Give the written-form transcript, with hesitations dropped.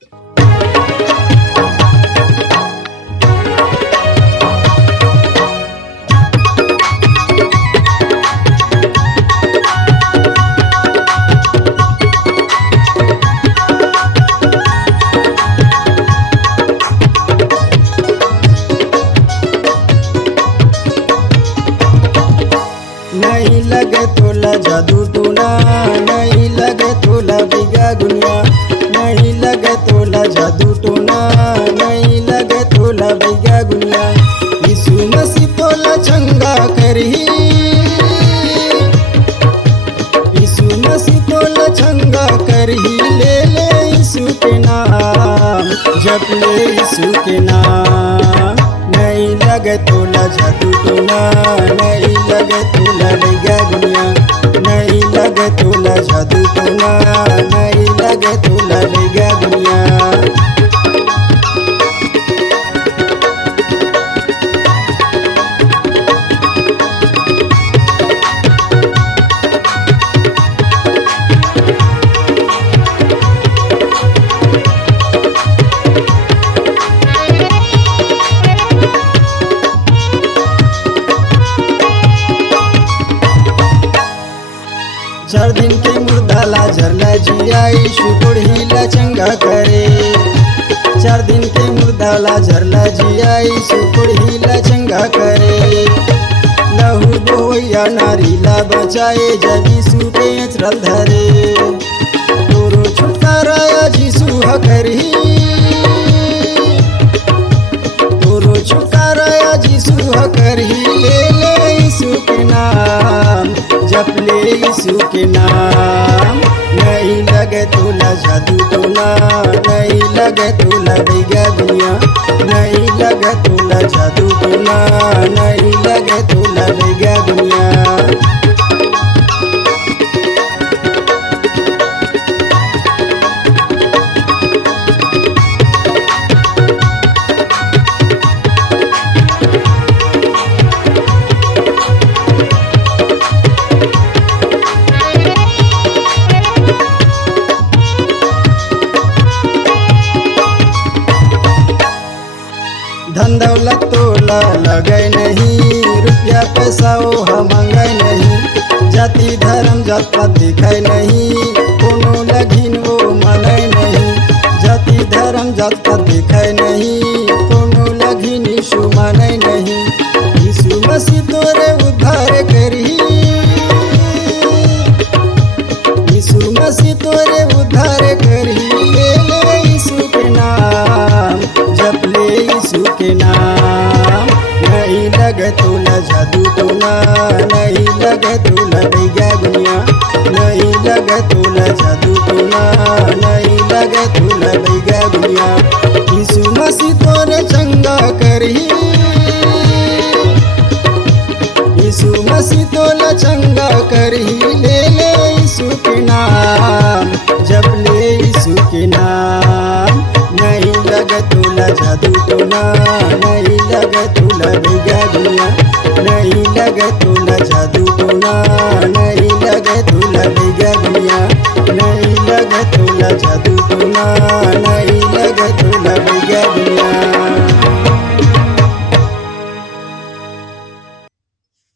नहीं लगे तोला जादू टूना, नहीं लगे तोला बिगा गुनिया, नहीं लगे तोला जादू टूना, नहीं लगे तोला बिगा गुनिया। यीशु मसीह तोला चंगा करही, यीशु मसीह तोला चंगा करही। ले ले यीशु के नाम, जप ले यीशु के नाम। नहीं लगे तोला जादू टोना, नहीं लगे तोला बिगा गुनिया, नहीं लगे तोला जादू टोना, नहीं लगे तोला बिगा गुनिया। चार दिन के मुर्दाला झरला जिया यीशु कोढ़ीला चंगा करे। चार दिन के मुर्दाला झरला जिया यीशु कोढ़ीला चंगा करे। लहू बोया नारीला बचाए जब यीशु के अचरल धरे। तोरो छुटकारा यीशु करही, तोरो छुटकारा यीशु करही। ले ले यीशु के नाम, जप ले यीशु के नाम। नहीं लगे तोला जादू टोना, नहीं लगे तोला बिगा गुनिया, नहीं लगे तोला जादू टोना, नहीं लगे तोला बिगा गुनिया। धन दौलत तोला लगे नहीं, रुपया पैसा ओहा मांगे नहीं। जाति धर्म जात पात दिखाए नहीं, कोनो लगिन वो माने नहीं। जाति धर्म जात पात दिखाए नहीं, कोनो लगिन यीशु माने नहीं। यीशु मसीह तोरे उद्धार करही, यीशु मसीह तोरे उद्धार करही। ले ले यीशु के नाम, जप ले यीशु के नाम। नहीं लगे तोला जादू टोना, नहीं लगे तोला बिगा गुनिया, नहीं लगे तोला जादू टोना, नहीं लगे तोला बिगा गुनिया। यीशु मसीह तोरे चंगा करही, यीशु मसीह तोला चंगा करही। ले ले यीशु के नाम, जप ले यीशु के नाम। नहीं लगे तोला जादू टोना, नहीं लगे तोला बिगा गुनिया, नहीं लगे तोला जादू टोना, नहीं लगे तोला बिगा गुनिया, नहीं लगे तोला जादू टोना।